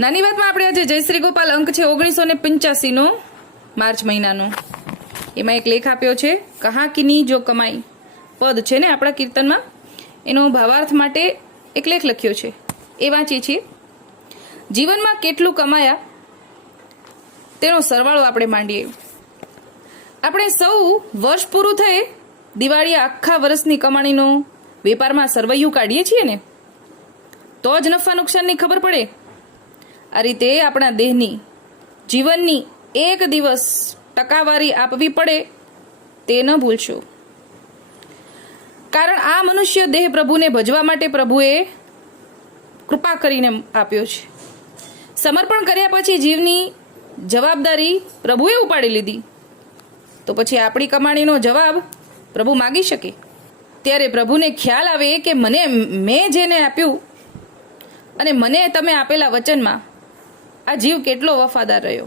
નાની વાતમાં આપણે આજે જયશ્રી ગોપાલ. અંક છે ઓગણીસો ને પંચ્યાસીનો માર્ચ મહિનાનો. એમાં એક લેખ આપ્યો છે, કહાકીની જો કમાઈ. પદ છે ને આપણા કીર્તનમાં. એનો ભાવાર્થ માટે એક લેખ લખ્યો છે. એ વાંચીએ છીએ. જીવનમાં કેટલું કમાયા, તેનો સરવાળો આપણે માંડીએ. આપણે સૌ વર્ષ પૂરું થયે, દિવાળીએ આખા વર્ષની કમાણીનો વેપારમાં સરવૈયું કાઢીએ છીએ ને? તો જ નફા નુકસાનની ખબર પડે. આ રીતે આપણા દેહની, જીવનની એક દિવસ ટકાવારી આપવી પડે તે ન ભૂલશો. કારણ આ મનુષ્ય દેહ પ્રભુને ભજવા માટે પ્રભુએ કૃપા કરીને આપ્યો છે. સમર્પણ કર્યા પછી જીવની જવાબદારી પ્રભુએ ઉપાડી લીધી. તો પછી આપણી કમાણીનો જવાબ પ્રભુ માગી શકે. ત્યારે પ્રભુને ખ્યાલ આવે કે મને, મેં જેને આપ્યું અને મને તમે આપેલા વચનમાં આ જીવ કેટલો વફાદાર રહ્યો?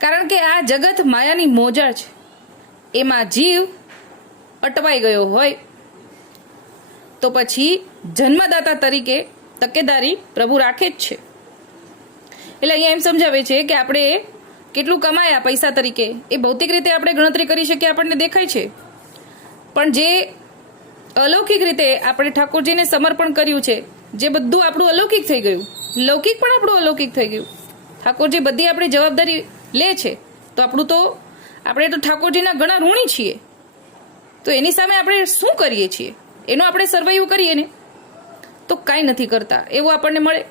કારણ કે આ જગત માયાની મોજા છે. એમાં જીવ અટવાઈ ગયો હોય તો પછી જન્મદાતા તરીકે તકેદારી પ્રભુ રાખે જ છે. એટલે અહીંયા એમ સમજાવે છે કે આપણે કેટલું કમાયા પૈસા તરીકે. એ ભૌતિક રીતે આપણે ગણતરી કરી શકીએ, આપણને દેખાય છે. પણ જે અલૌકિક રીતે આપણે ઠાકોરજીને સમર્પણ કર્યું છે, જે બધું આપણું અલૌકિક થઈ ગયું લૌકિક પણ આપણું અલૌકિક થઈ ગયું. ઠાકોરજી બધી આપણી જવાબદારી લે છે. તો આપણું તો, આપણે તો ઠાકોરજીના ઘણા ઋણી છીએ. તો એની સામે આપણે શું કરીએ છીએ? એનો આપણે સર્વાઈવ કરીએ ને, તો કાંઈ નથી કરતા. એવું આપણને મળે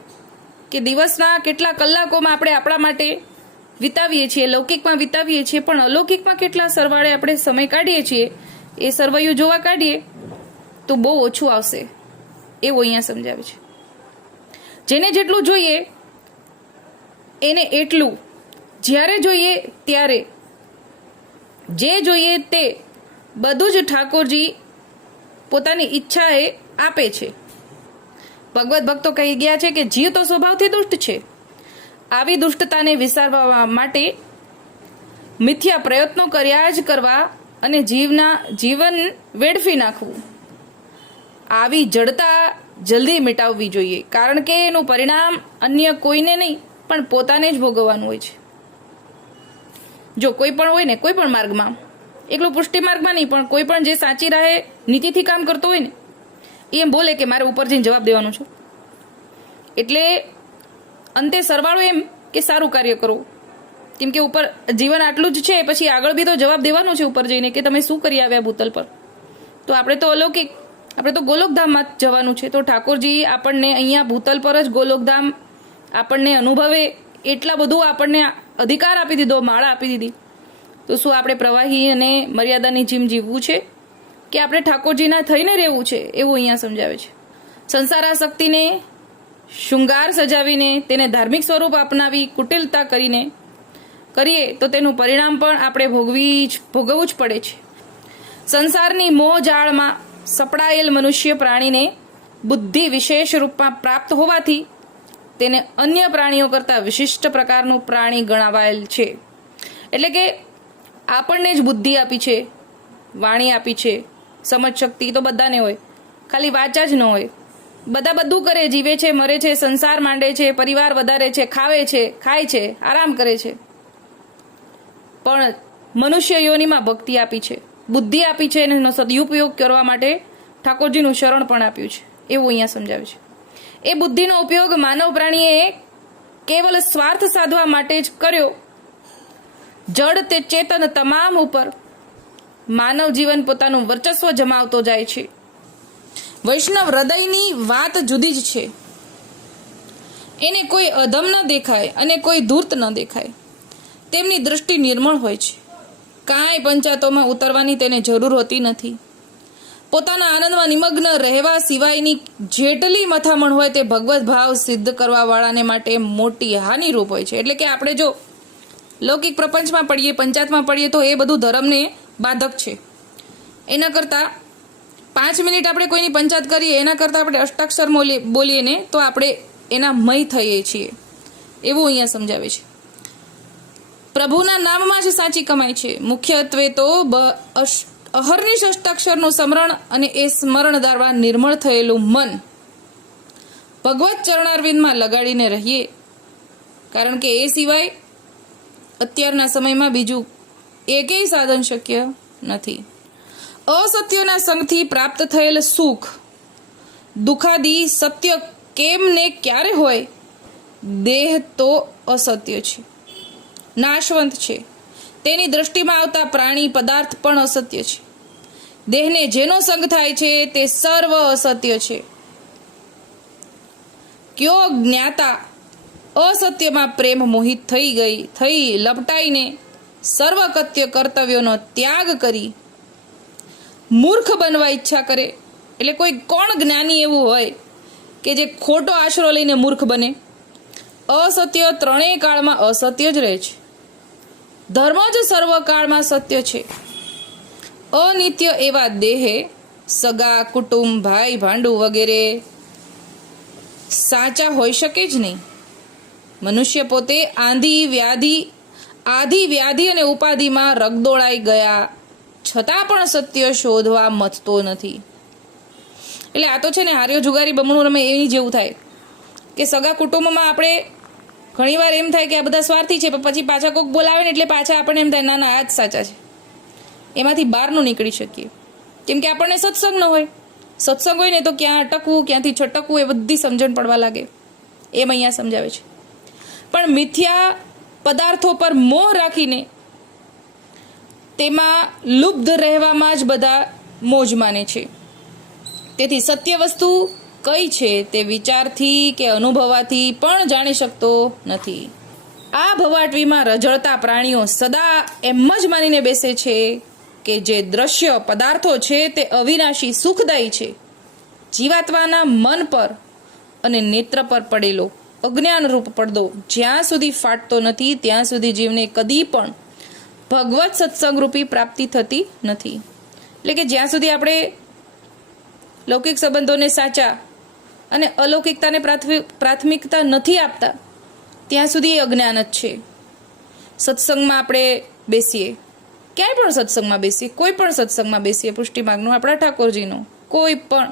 કે દિવસના કેટલા કલાકોમાં આપણે આપણા માટે વિતાવીએ છીએ, લૌકિકમાં વિતાવીએ છીએ, પણ અલૌકિકમાં કેટલા સરવાળે આપણે સમય કાઢીએ છીએ? એ સરવૈયું જોવા કાઢીએ, તો બહુ ઓછું આવશે. એવું અહીંયા સમજાવે છે. જેને જેટલું જોઈએ, એને એટલું. જ્યારે જોઈએ ત્યારે. જે જોઈએ તે બધું જ ઠાકોરજી પોતાની ઈચ્છાએ આપે છે. ભગવત ભક્તો કહી ગયા છે કે જીવ તો સ્વભાવથી દુષ્ટ છે. આવી દુષ્ટતાને વિસારવા માટે મિથ્યા પ્રયત્નો કર્યા જ કરવા અને જીવના જીવન વેડફી નાખવું. આવી જડતા જલ્દી મિટાવવી જોઈએ. કારણ કે એનું પરિણામ અન્ય કોઈને નહીં, પણ પોતાને જ ભોગવવાનું હોય છે. જો કોઈ પણ હોય ને, કોઈ પણ માર્ગમાં, એકલું પુષ્ટિ માર્ગમાં નહીં, પણ કોઈ પણ જે સાચી રાહે, નીતિથી કામ કરતો હોય ને એ એમ બોલે કે મારે ઉપર જઈને જવાબ દેવાનું છે. એટલે અંતે સરવાળો એમ કે સારું કાર્ય કરો. કેમ કે ઉપર જીવન આટલું જ છે, પછી આગળ બી તો જવાબ દેવાનો છે ઉપર જઈને કે તમે શું કરી આવ્યા ભૂતલ પર. તો આપણે તો અલૌકિક આપણે તો ગોલોકધામમાં જવાનું છે. તો ઠાકોરજી આપણને અહીંયા ભૂતલ પર જ ગોલોકધામ આપણને અનુભવે એટલા બધું આપણને અધિકાર આપી દીધો, માળા આપી દીધી. તો શું આપણે પ્રવાહી અને મર્યાદાની જીમ જીવવું છે કે આપણે ઠાકોરજીના થઈને રહેવું છે? એવું અહીંયા સમજાવે છે. સંસાર આસક્તિને શૃંગાર સજાવીને તેને ધાર્મિક સ્વરૂપ અપનાવી કુટિલતા કરીને કરીએ તો તેનું પરિણામ પણ આપણે ભોગવી જ, ભોગવવું જ પડે છે. સંસારની મોહ જાળમાં સપડાયેલ મનુષ્ય પ્રાણીને બુદ્ધિ વિશેષ રૂપમાં પ્રાપ્ત હોવાથી તેને અન્ય પ્રાણીઓ કરતાં વિશિષ્ટ પ્રકારનું પ્રાણી ગણાવાયેલ છે. એટલે કે આપણને જ બુદ્ધિ આપી છે, વાણી આપી છે, સમજ શક્તિ તો બધાને હોય, ખાલી વાચા જ ન હોય. બધા બધું કરે, જીવે છે, મરે છે, સંસાર માંડે છે, પરિવાર વધારે છે, ખાવે છે, ખાય છે, આરામ કરે છે. પણ મનુષ્ય યોનિમાં ભક્તિ આપી છે. બુદ્ધિ આપી છે અને એનો સદુપયોગ કરવા માટે ઠાકોરજીનું શરણ પણ આપ્યું છે. એવું અહીંયા સમજાવે છે. એ બુદ્ધિનો ઉપયોગ માનવ પ્રાણીએ કેવલ સ્વાર્થ સાધવા માટે જ કર્યો. જડ તે ચેતન તમામ ઉપર માનવ જીવન પોતાનું વર્ચસ્વ જમાવતો જાય છે. વૈષ્ણવ હૃદયની વાત જુદી જ છે. એને કોઈ અધમ ન દેખાય અને કોઈ ધૂર્ત ન દેખાય. તેમની દૃષ્ટિ નિર્મળ હોય છે. કાંઈ પંચાયતોમાં ઉતરવાની તેને જરૂર હોતી નથી. પોતાના આનંદમાં નિમગ્ન રહેવા સિવાયની જેટલી મથામણ હોય તે ભગવત ભાવ સિદ્ધ કરવા વાળાને માટે મોટી હાનિરૂપ હોય છે. એટલે કે આપણે જો લૌકિક પ્રપંચમાં પડીએ, પંચાયતમાં પડીએ, તો એ બધું ધર્મને બાધક છે. એના કરતાં પાંચ મિનિટ આપણે કોઈની પંચાયત કરીએ, એના કરતાં આપણે અષ્ટાક્ષર બોલીએ ને, તો આપણે એના મય થઈએ છીએ. એવું અહીંયા સમજાવે છે. પ્રભુના નામમાં જ સાચી કમાઈ છે. મુખ્યત્વે તો અહર્નિશ અષ્ટાક્ષરનું સ્મરણ અને એ સ્મરણ દ્વારા નિર્મળ થયેલું મન. ભગવત ચરણારવિંદમાં લગાડીને રહીએ. કારણ કે એ સિવાય અત્યારના સમયમાં બીજું એકેય સાધન શક્ય નથી. અસત્યના સંગથી પ્રાપ્ત થયેલ સુખ, દુખાદી, સત્ય કેમ ને ક્યારે હોય, દેહ તો અસત્ય છે. નાશવંત છે. તેની દ્રષ્ટિમાં આવતા પ્રાણી પદાર્થ પણ અસત્ય છે. દેહને જેનો સંગ થાય છે તે સર્વ અસત્ય છે. કયો જ્ઞાતા અસત્યમાં પ્રેમ મોહિત થઈ ગઈ, થઈ લપટાઈને સર્વકત્ય કર્તવ્યોનો ત્યાગ કરી મૂર્ખ બનવા ઈચ્છા કરે, એટલે કોઈ કોણ જ્ઞાની એવું હોય કે જે ખોટો આશરો લઈને મૂર્ખ બને? અસત્ય ત્રણેય કાળમાં અસત્ય જ રહે છે. ધર્મ જ સર્વકાળમાં સત્ય છે. અનિત્ય એવા દેહે સગા, કુટુંબ, ભાઈ, ભાંડુ વગેરે સાચા હોઈ શકે જ નહીં. મનુષ્ય પોતે આંધી, વ્યાધિ, આધિ, વ્યાધિ અને ઉપાધિમાં રગદોળાઈ ગયા છતાં પણ સત્ય શોધવા મથતો નથી. એટલે આ તો છે ને હાર્યો જુગારી બમણું રમે એની જેવું થાય. કે સગા કુટુંબમાં આપણે ઘણીવાર એમ થાય કે આ બધા સ્વાર્થી છે, પણ પછી પાછા કોઈક બોલાવે ને એટલે પાછા આપણને એમ થાય, ના ના, આ જ સાચા છે. એમાંથી બહારનું નીકળી શકીએ. કેમ કે આપણને સત્સંગ ન હોય. સત્સંગ હોય ને તો ક્યાં અટકવું, ક્યાંથી છટકવું એ બધી સમજણ પડવા લાગે. એમ અહીંયા સમજાવે છે. પણ મિથ્યા પદાર્થો પર મોહ રાખીને તેમાં લુબ્ધ રહેવામાં જ બધા મોજ માને છે. તેથી સત્ય વસ્તુ કઈ છે તે વિચારથી કે અનુભવાથી પણ જાણી શકતો નથી. આ ભવાટવીમાં રજળતા પ્રાણીઓ સદા એમ જ માનીને બેસે છે કે જે દ્રશ્ય પદાર્થો છે તે અવિનાશી સુખદાયી છે. જીવાત્માના મન પર અને નેત્ર પર પડેલો અજ્ઞાનરૂપ પડદો જ્યાં સુધી ફાટતો નથી, ત્યાં સુધી જીવને કદી પણ ભગવત સત્સંગરૂપી પ્રાપ્તિ થતી નથી. એટલે કે જ્યાં સુધી આપણે લૌકિક સંબંધોને સાચા અને અલૌકિકતાને પ્રાથમિ- પ્રાથમિકતા નથી આપતા, ત્યાં સુધી એ અજ્ઞાન જ છે. સત્સંગમાં આપણે બેસીએ. ક્યાંય પણ સત્સંગમાં બેસીએ, કોઈ પણ સત્સંગમાં બેસીએ, પુષ્ટિમાર્ગનું, આપણા ઠાકોરજીનું, કોઈ પણ.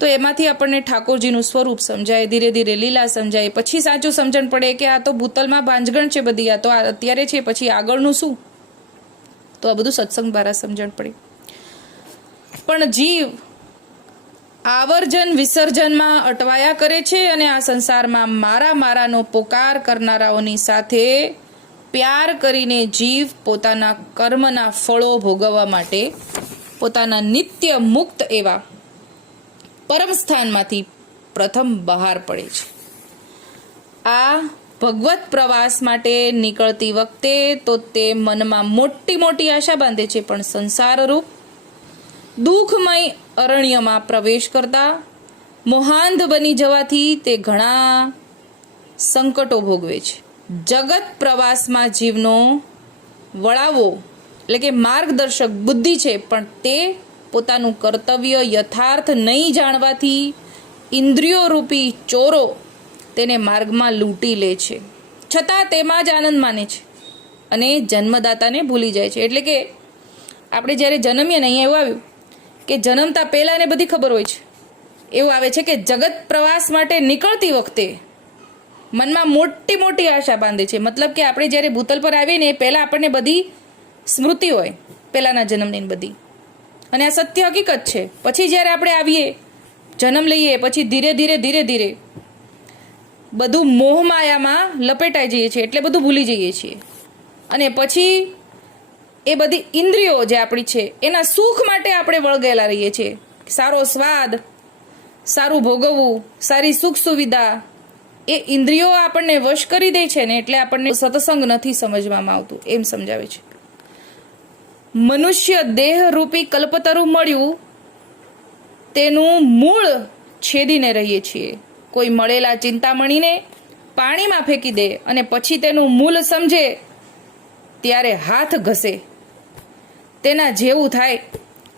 તો એમાંથી આપણને ઠાકોરજીનું સ્વરૂપ સમજાય, ધીરે ધીરે લીલા સમજાય, પછી સાચું સમજણ પડે કે આ તો ભૂતલમાં ભાંજગણ છે બધી, આ તો અત્યારે છે, પછી આગળનું શું? તો આ બધું સત્સંગ દ્વારા સમજણ પડે. પણ જીવ આવર્જન વિસર્જનમાં અટવાયા કરે છે અને આ સંસારમાં મારા મારાનો પોકાર કરનારાઓની સાથે પ્યાર કરીને જીવ પોતાના કર્મના ફળો ભોગવવા માટે પોતાના નિત્ય મુક્ત એવા પરમ સ્થાનમાંથી પ્રથમ બહાર પડે છે. આ ભગવત પ્રવાસ માટે નીકળતી વખતે તો તે મનમાં મોટી મોટી આશા બાંધે છે, પણ સંસારરૂપ દુઃખમય અરણ્યમાં પ્રવેશ કરતા મોહાંધ બની જવાથી તે ઘણા સંકટો ભોગવે છે. જગત પ્રવાસમાં જીવનો વળાવો એટલે કે માર્ગદર્શક બુદ્ધિ છે, પણ તે પોતાનું કર્તવ્ય યથાર્થ નહીં જાણવાથી ઇન્દ્રિયો રૂપી ચોરો તેને માર્ગમાં લૂંટી લે છે. છતાં તેમાં જ આનંદ માને છે અને જન્મદાતાને ભૂલી જાય છે. એટલે કે આપણે જ્યારે જન્મીએ ને અહીંયા એવું આવ્યું કે જન્મતા પહેલાં એને બધી ખબર હોય છે. એવું આવે છે કે જગત પ્રવાસ માટે નીકળતી વખતે મનમાં મોટી મોટી આશા બાંધે છે. મતલબ કે આપણે જ્યારે ભૂતલ પર આવીએ ને પહેલાં આપણને બધી સ્મૃતિ હોય, પહેલાંના જન્મની બધી. અને આ સત્ય હકીકત છે. પછી જ્યારે આપણે આવીએ, જન્મ લઈએ, પછી ધીરે ધીરે ધીરે ધીરે બધું મોહમાયામાં લપેટાઈ જઈએ છીએ, એટલે બધું ભૂલી જઈએ છીએ. અને પછી એ બધી ઇન્દ્રિયો જે આપણી છે, એના સુખ માટે આપણે વળગેલા રહીએ છીએ. સારો સ્વાદ, સારું ભોગવવું, સારી સુખ સુવિધા, એ ઇન્દ્રિયો આપણને વશ કરી દે છે ને એટલે આપણને સત્સંગ નથી સમજવામાં આવતું, એમ સમજાવે છે. મનુષ્ય દેહ રૂપી કલ્પતરુ મળ્યું, તેનું મૂળ છેદીને રહીએ છીએ. કોઈ મળેલા ચિંતામણીને પાણીમાં ફેંકી દે અને પછી તેનું મૂળ સમજે, ત્યારે હાથ ઘસે. તેના જેવું થાય.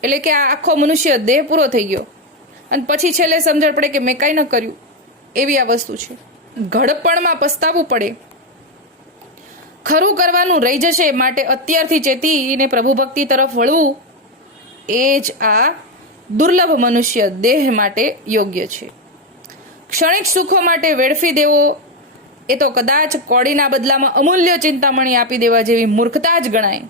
એટલે કે આ આખો મનુષ્ય દેહ પૂરો થઈ ગયો. અને પછી છેલ્લે સમજણ પડે કે મેં કાંઈ ન કર્યું. એવી આ વસ્તુ છે. ઘડપણમાં પસ્તાવવું પડે. ખરું કરવાનું રહી જશે માટે અત્યારથી ચેતીને પ્રભુ ભક્તિ તરફ વળવું એ જ આ દુર્લભ મનુષ્ય દેહ માટે યોગ્ય છે. ક્ષણિક સુખો માટે વેડફી દેવો એ તો કદાચ કોડીના બદલામાં અમૂલ્ય ચિંતામણી આપી દેવા જેવી મૂર્ખતા જ ગણાય.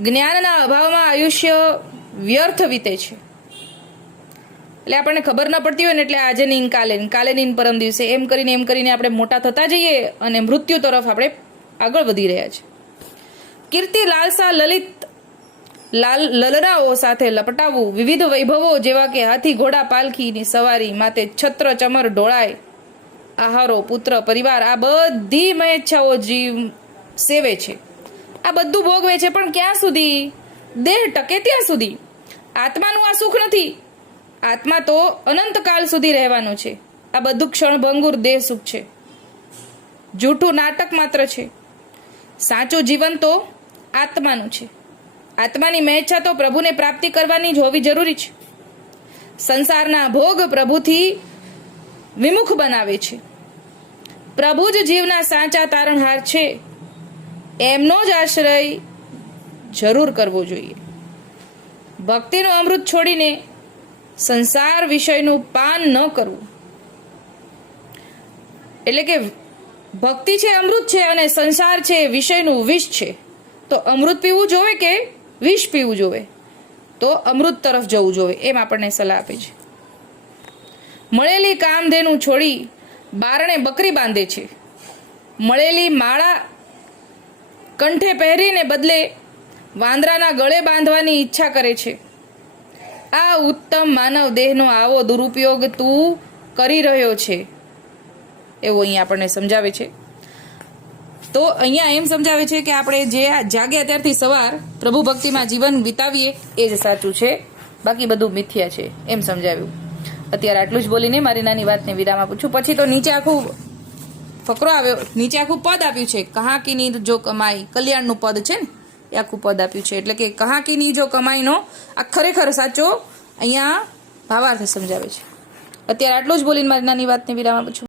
જ્ઞાનના અભાવમાં આયુષ્ય વ્યર્થ વીતે છે. એટલે આપણને ખબર ન પડતી હોય ને એટલે આજે નહીં ને કાલે કાલે નહીં પરમ દિવસે એમ કરીને એમ કરીને આપણે મોટા થતા જઈએ અને મૃત્યુ તરફ આપણે આગળ વધી રહ્યા છે. કીર્તિ, લાલસા, લલિત, લાલ લલરાઓ સાથે લપટાવવું, વિવિધ વૈભવો જેવા કે હાથી, ઘોડા, પાલખીની સવારી માતે છત્ર, ચમર, ઢોળાય, આહારો, પુત્ર, પરિવાર, આ બધી મહેચ્છાઓ જીવ સેવે છે. આ બધું ભોગવે છે પણ ક્યાં સુધી? દેહ ટકે ત્યાં સુધી. આત્માનું આ સુખ નથી. આત્મા તો અનંતકાળ સુધી રહેવાનું છે. આ બધું ક્ષણભંગુર દેહ સુખ છે. જૂઠું નાટક માત્ર છે. સાચું જીવન તો આત્માનું છે. આત્માની મહેચ્છા તો પ્રભુને પ્રાપ્તિ કરવાની જ હોવી જરૂરી છે. સંસારના ભોગ પ્રભુથી વિમુખ બનાવે છે. પ્રભુ જ જીવના સાચા તારણહાર છે. એમનો જ આશ્રય જરૂર કરવો જોઈએ. ભક્તિનું અમૃત છોડીને સંસાર વિષયનું પાન ન કરવું. એટલે કે ભક્તિ છે અમૃત છે અને સંસાર છે વિષયનું વિષ છે. તો અમૃત પીવું જોવે કે વિષ પીવું જોવે? તો અમૃત તરફ જવું જોવે, એમ આપણને સલાહ આપે છે. મળેલી કામધેનું છોડી બારણે બકરી બાંધે છે. મળેલી માળા કંઠે પહેરીને બદલે વાંદરાના ગળે બાંધવાની ઈચ્છા કરે છે. આ ઉત્તમ માનવ દેહનો આવો દુરુપયોગ તું કરી રહ્યો છે. એવું અહીંયા આપણને સમજાવે છે. તો અહીંયા એમ સમજાવે છે કે આપણે જે જાગ્યા ત્યારથી સવાર પ્રભુ ભક્તિમાં જીવન વિતાવીએ એ જ સાચું છે. બાકી બધું મિથ્યા છે. એમ સમજાવ્યું. અત્યારે આટલું જ બોલીને મારી નાની વાતને વિરામ આપું છું. પછી તો નીચે આખું ફકરો આવ્યો. નીચે આખું પદ આપ્યું છે. કહાકીની જો કમાઈ, કલ્યાણનું પદ છે ને, એ આખું પદ આપ્યું છે. એટલે કે કહાકીની જો કમાઈનો આ ખરેખર સાચો અહીંયા ભાવાર્થ સમજાવે છે. અત્યારે આટલું જ બોલીને મારી નાની વાતને વિરામ આપું છું.